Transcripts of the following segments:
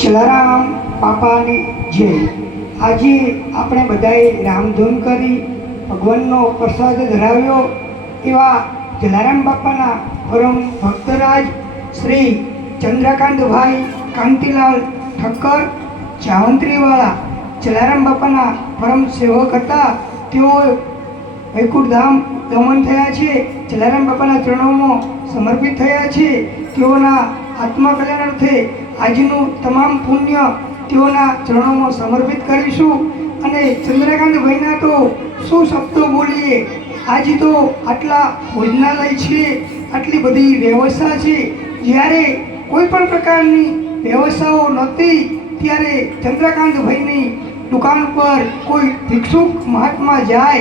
જલારામ બાપાની જય આજે આપણે બધાએ રામધૂન કરી ભગવાનનો પ્રસાદ ધરાવ્યો એવા જલારામ બાપાના પરમ ભક્તરાજ શ્રી ચંદ્રકાંતભાઈ કાંતિલાલ ઠક્કર, જાવંત્રીવાળા જલારામ બાપાના પરમ સેવક હતા. તેઓ વૈકુંઠધામ દમન થયા છે. જલારામ બાપાના ચરણોમાં સમર્પિત થયા છે. તેઓના આત્મા કલ્યાણ અર્થે આજનું તમામ પુણ્ય તેઓના ચરણોમાં સમર્પિત કરીશું. અને ચંદ્રકાંત ભાઈના તો શું શબ્દો બોલીએ? આજે તો આટલા ભોજનાલય છે, આટલી બધી વ્યવસ્થા છે. જ્યારે કોઈ પણ પ્રકારની વ્યવસ્થાઓ નહોતી, ત્યારે ચંદ્રકાંત ભાઈની દુકાન પર કોઈ ભિક્ષુક મહાત્મા જાય.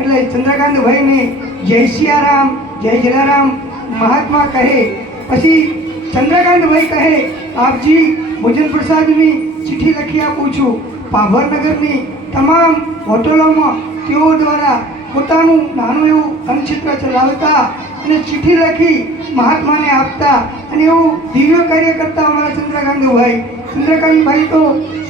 એટલે ચંદ્રકાંતભાઈને જય સિયારામ, જય જલારામ મહાત્મા કહે. પછી ચંદ્રકાંતભાઈ કહે, આપજી ભોજન પ્રસાદની ચિઠ્ઠી લખી આપું છું. ભાભરનગરની તમામ હોટલોમાં તેઓ દ્વારા પોતાનું નાનું એવું અંગચિત્ર ચલાવતા અને ચિઠ્ઠી લખી મહાત્માને આપતા અને એવું દિવ્ય કાર્ય કરતા અમારા ચંદ્રકાંતભાઈ ચંદ્રકાંતભાઈ તો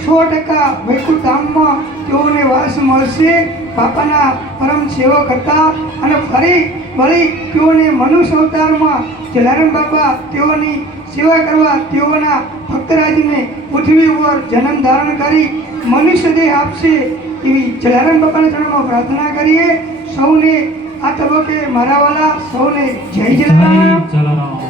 સો ટકા વૈકુંઠ ધામમાં તેઓને વાસ મળશે. બાપાના પરમ સેવક હતા અને ફરી વળી તેઓને મનુષ્ય અવતારમાં જલારામ બાપા તેઓની સેવા કરવા તેઓના ભક્તરાજને પૃથ્વી ઉપર જન્મ ધારણ કરી મનુષ્ય દેહ આપશે એવી જલારામ બાપાના ચરણમાં પ્રાર્થના કરીએ. સૌને આ તબક્કે મારા વાલા સૌને જય જલારામ.